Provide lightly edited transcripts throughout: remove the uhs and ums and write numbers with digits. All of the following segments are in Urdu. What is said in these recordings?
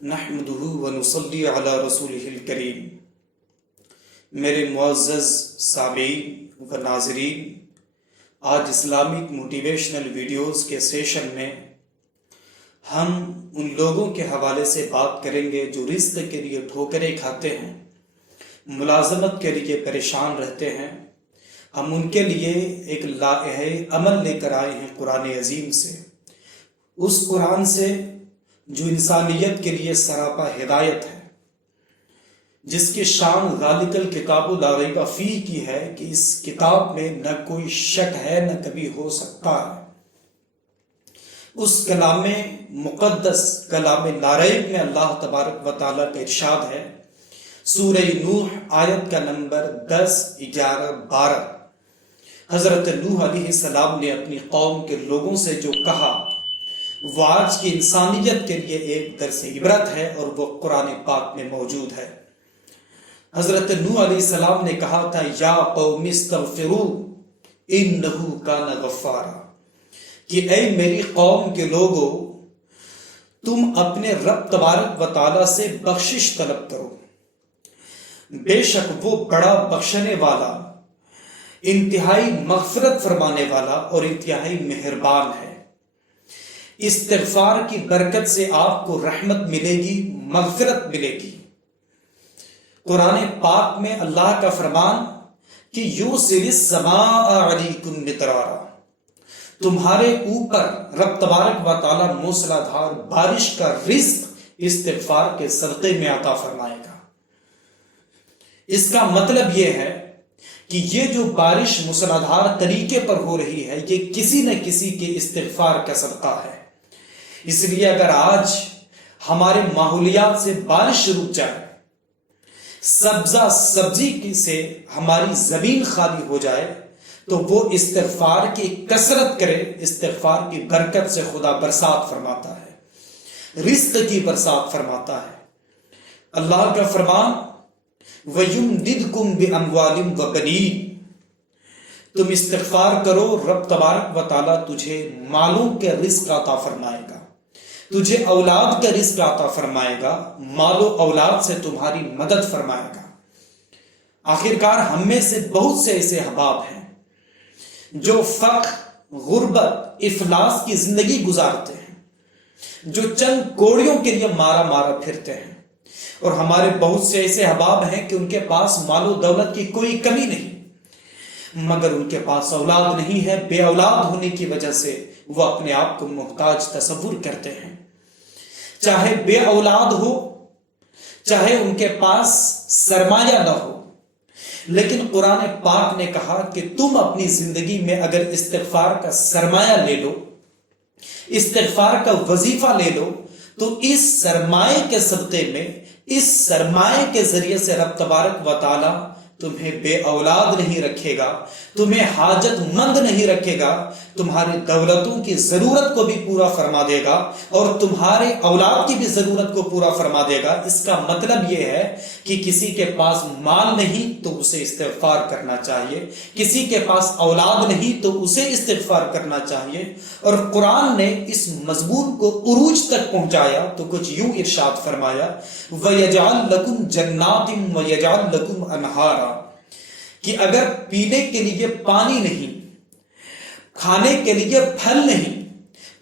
نحمدہ ونصلی علی رسولہ الکریم۔ میرے معزز سامعین و ناظرین، آج اسلامک موٹیویشنل ویڈیوز کے سیشن میں ہم ان لوگوں کے حوالے سے بات کریں گے جو رزق کے لیے ٹھوکریں کھاتے ہیں، ملازمت کے لیے پریشان رہتے ہیں۔ ہم ان کے لیے ایک لائحہ عمل لے کر آئے ہیں قرآن عظیم سے، اس قرآن سے جو انسانیت کے لیے سراپا ہدایت ہے، جس کی شان ذالک الکتاب لا ریب فیہ کی ہے کہ اس کتاب میں نہ کوئی شک ہے نہ کبھی ہو سکتا ہے۔ اس کلام مقدس کلام لا ریب میں اللہ تبارک و تعالیٰ کا ارشاد ہے، سورہ نوح آیت کا نمبر 10، 11، 12۔ حضرت نوح علیہ السلام نے اپنی قوم کے لوگوں سے جو کہا وہ آج کی انسانیت کے لیے ایک درس عبرت ہے، اور وہ قرآن پاک میں موجود ہے۔ حضرت نوح علیہ السلام نے کہا تھا، یا قوم استغفروا انہ کان غفارا، کہ اے میری قوم کے لوگو، تم اپنے رب تبارک و تعالیٰ سے بخشش طلب کرو، بے شک وہ بڑا بخشنے والا، انتہائی مغفرت فرمانے والا اور انتہائی مہربان ہے۔ استغفار کی برکت سے آپ کو رحمت ملے گی، مغفرت ملے گی۔ قرآن پاک میں اللہ کا فرمان کہ یرسل السماء علیکم مدرارا، تمہارے اوپر رب تبارک و تعالی موسلا دھار بارش کا رزق استغفار کے صدقے میں عطا فرمائے گا۔ اس کا مطلب یہ ہے کہ یہ جو بارش موسلا دھار طریقے پر ہو رہی ہے، یہ کسی نہ کسی کے استغفار کا صدقہ ہے۔ اس لیے اگر آج ہمارے ماحولیات سے بارش رک جائے، سبزہ سبزی سے ہماری زمین خالی ہو جائے، تو وہ استغفار کی کثرت کرے، استغفار کی برکت سے خدا برسات فرماتا ہے، رزق کی برسات فرماتا ہے۔ اللہ کا فرمان وَيُمْدِدْكُمْ بِأَمْوَالٍ وَبَنِينَ، تم استغفار کرو، رب تبارک و تعالیٰ تجھے مالوں کے رزق عطا فرمائے گا، تجھے اولاد کا رزق عطا فرمائے گا، مال و اولاد سے تمہاری مدد فرمائے گا۔ آخرکار ہم میں سے بہت سے ایسے احباب ہیں جو فقر، غربت، افلاس کی زندگی گزارتے ہیں، جو چند کوڑیوں کے لیے مارا پھرتے ہیں، اور ہمارے بہت سے ایسے احباب ہیں کہ ان کے پاس مال و دولت کی کوئی کمی نہیں، مگر ان کے پاس اولاد نہیں ہے۔ بے اولاد ہونے کی وجہ سے وہ اپنے آپ کو محتاج تصور کرتے ہیں۔ چاہے بے اولاد ہو، چاہے ان کے پاس سرمایہ نہ ہو، لیکن قرآن پاک نے کہا کہ تم اپنی زندگی میں اگر استغفار کا سرمایہ لے لو، استغفار کا وظیفہ لے لو، تو اس سرمایہ کے صدقے میں، اس سرمایہ کے ذریعے سے رب تبارک و تعالی تمہیں بے اولاد نہیں رکھے گا، تمہیں حاجت مند نہیں رکھے گا، تمہاری دولتوں کی ضرورت کو بھی پورا فرما دے گا، اور تمہارے اولاد کی بھی ضرورت کو پورا فرما دے گا۔ اس کا مطلب یہ ہے کہ کسی کے پاس مال نہیں تو اسے استغفار کرنا چاہیے، کسی کے پاس اولاد نہیں تو اسے استغفار کرنا چاہیے۔ اور قرآن نے اس مضمون کو عروج تک پہنچایا تو کچھ یوں ارشاد فرمایا، وَيَجْعَلْ لَكُمْ جَنَّاتٍ وَيَجْعَلْ لَكُمْ أَنْهَارًا، کہ اگر پینے کے لیے پانی نہیں، کھانے کے لیے پھل نہیں،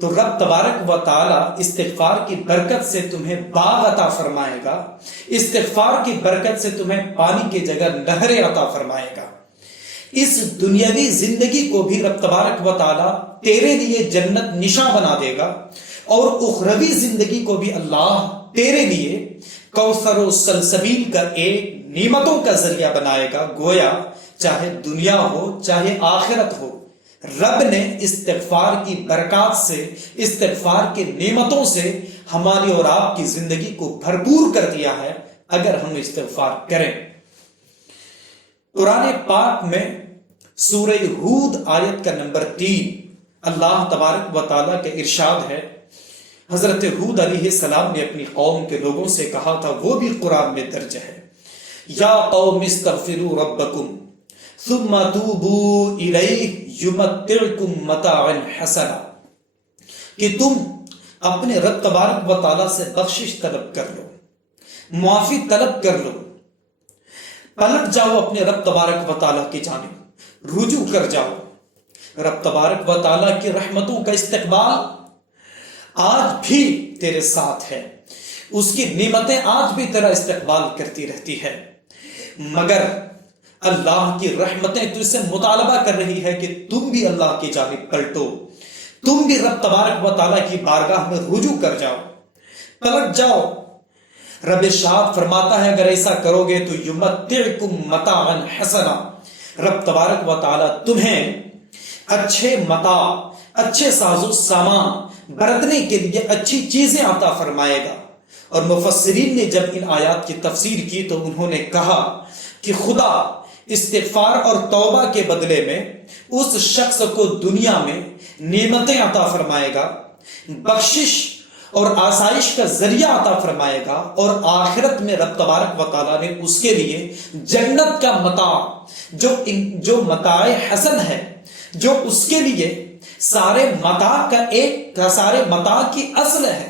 تو رب تبارک و تعالی استغفار کی برکت سے تمہیں باغ عطا فرمائے گا، استغفار کی برکت سے تمہیں پانی کی جگہ نہریں عطا فرمائے گا۔ اس دنیاوی زندگی کو بھی رب تبارک و تعالی تیرے لیے جنت نشاں بنا دے گا، اور اخروی زندگی کو بھی اللہ تیرے لیے کوثر و سلسبیل کا ایک نعمتوں کا ذریعہ بنائے گا۔ گویا چاہے دنیا ہو چاہے آخرت ہو، رب نے استغفار کی برکات سے، استغفار کی نعمتوں سے ہماری اور آپ کی زندگی کو بھرپور کر دیا ہے اگر ہم استغفار کریں۔ قرآن پاک میں سورہ ہود آیت کا نمبر 3 اللہ تبارک و تعالیٰ کا ارشاد ہے۔ حضرت ہود علیہ السلام نے اپنی قوم کے لوگوں سے کہا تھا، وہ بھی قرآن میں درج ہے، یا قوم استغفروا ربکم ثم توبوا الیہ یمتعکم متاعا حسنا، کہ تم اپنے رب تبارک و تعالیٰ سے بخشش طلب کر لو، معافی طلب کر لو، پلٹ جاؤ اپنے رب تبارک و تعالیٰ کی جانب، رجوع کر جاؤ۔ رب تبارک و تعالیٰ کی رحمتوں کا استقبال آج بھی تیرے ساتھ ہے، اس کی نعمتیں آج بھی تیرا استقبال کرتی رہتی ہے، مگر اللہ کی رحمتیں تجھ سے مطالبہ کر رہی ہے کہ تم بھی اللہ کی جانب پلٹو، تم بھی رب تبارک و تعالیٰ کی بارگاہ میں رجوع کر جاؤ، پلٹ جاؤ۔ رب ارشاد فرماتا ہے اگر ایسا کرو گے تو یمتعکم متاعا حسنا، رب تبارک و تعالیٰ تمہیں اچھے متاع، اچھے ساز و سامان برتنے کے لیے اچھی چیزیں عطا فرمائے گا۔ اور مفسرین نے جب ان آیات کی تفسیر کی تو انہوں نے کہا کہ خدا استغفار اور توبہ کے بدلے میں اس شخص کو دنیا میں نعمتیں عطا فرمائے گا، بخشش اور آسائش کا ذریعہ عطا فرمائے گا، اور آخرت میں رب تبارک و تعالیٰ نے اس کے لیے جنت کا متاع، جو متاع حسن ہے، جو اس کے لیے سارے متاع کی اصل ہے،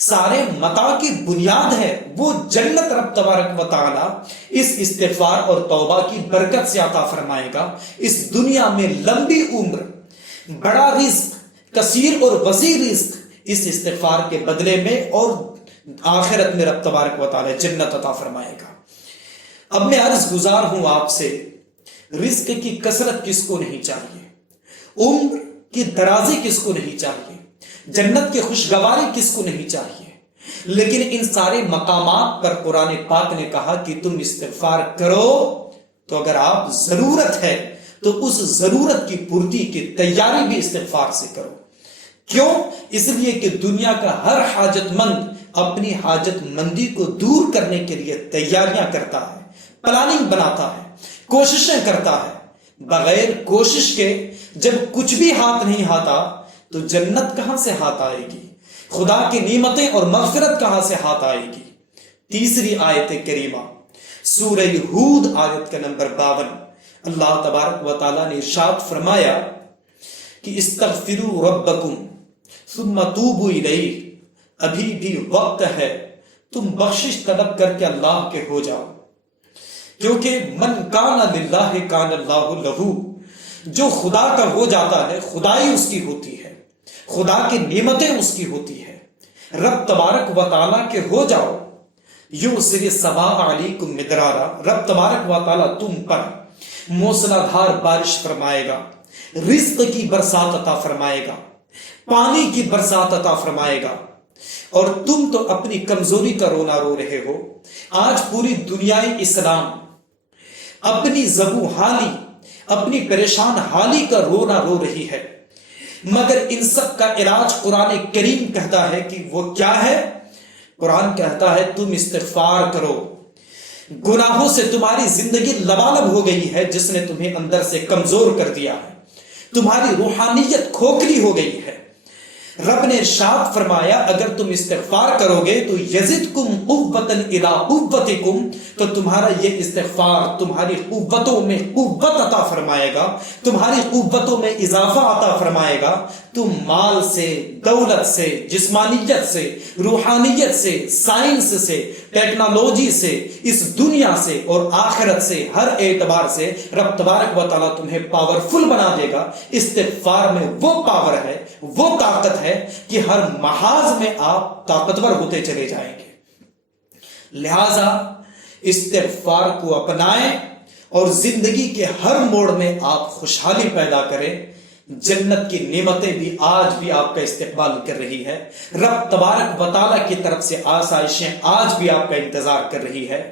سارے متاع کی بنیاد ہے، وہ جنت رب تبارک و تعالیٰ اس استغفار اور توبہ کی برکت سے عطا فرمائے گا۔ اس دنیا میں لمبی عمر، بڑا رزق، کثیر اور وسیع رزق اس استغفار کے بدلے میں، اور آخرت میں رب تبارک و تعالیٰ جنت عطا فرمائے گا۔ اب میں عرض گزار ہوں آپ سے، رزق کی کثرت کس کو نہیں چاہیے، عمر کی درازی کس کو نہیں چاہیے، جنت کی خوشگواری کس کو نہیں چاہیے، لیکن ان سارے مقامات پر قرآن پاک نے کہا کہ تم استغفار کرو، تو اگر آپ ضرورت ہے تو اس ضرورت کی پورتی کی تیاری بھی استغفار سے کرو۔ کیوں؟ اس لیے کہ دنیا کا ہر حاجت مند اپنی حاجت مندی کو دور کرنے کے لیے تیاریاں کرتا ہے، پلاننگ بناتا ہے، کوششیں کرتا ہے۔ بغیر کوشش کے جب کچھ بھی ہاتھ نہیں آتا تو جنت کہاں سے ہاتھ آئے گی، خدا کی نعمتیں اور مغفرت کہاں سے ہاتھ آئے گی۔ تیسری آیت کریمہ سورہ ہود آیت کا نمبر 52، اللہ تبارک و تعالیٰ نے ارشاد فرمایا کہ استغفروا ربکم ثم توبوا الیہ، ابھی بھی وقت ہے، تم بخشش طلب کر کے اللہ کے ہو جاؤ، کیونکہ من کان للہ کان اللہ لہ، جو خدا کا ہو جاتا ہے خدائی اس کی ہوتی ہے، خدا کی نعمتیں اس کی ہوتی ہے۔ رب تبارک و تعالیٰ کے ہو جاؤ، یرسل السماء علیکم مدرارا، رب تبارک و تعالیٰ تم پر موسلا دھار بارش فرمائے گا، رزق کی برسات عطا فرمائے گا، پانی کی برسات عطا فرمائے گا، اور تم تو اپنی کمزوری کا رونا رو رہے ہو۔ آج پوری دنیا اسلام اپنی زبوں حالی، اپنی پریشان حالی کا رونا رو رہی ہے، مگر ان سب کا علاج قرآن کریم کہتا ہے کہ وہ کیا ہے؟ قرآن کہتا ہے تم استغفار کرو، گناہوں سے تمہاری زندگی لبالب ہو گئی ہے، جس نے تمہیں اندر سے کمزور کر دیا ہے، تمہاری روحانیت کھوکھلی ہو گئی ہے۔ رب نے ارشاد فرمایا اگر تم استغفار کرو گے تو یزدکم قوۃ الی قوتکم، تو تمہارا یہ استغفار تمہاری قوتوں میں قوت عطا فرمائے گا، تمہاری قوتوں میں اضافہ عطا فرمائے گا، تم مال سے، دولت سے، جسمانیت سے، روحانیت سے، سائنس سے، ٹیکنالوجی سے، اس دنیا سے اور آخرت سے، ہر اعتبار سے رب تبارک و تعالیٰ تمہیں پاورفل بنا دے گا۔ استغفار میں وہ پاور ہے، وہ طاقت ہے کہ ہر محاذ میں آپ طاقتور ہوتے چلے جائیں گے۔ لہذا استغفار کو اپنائیں اور زندگی کے ہر موڑ میں آپ خوشحالی پیدا کریں۔ جنت کی نعمتیں بھی آج بھی آپ کا استقبال کر رہی ہے، رب تبارک و تعالیٰ کی طرف سے آسائشیں آج بھی آپ کا انتظار کر رہی ہے۔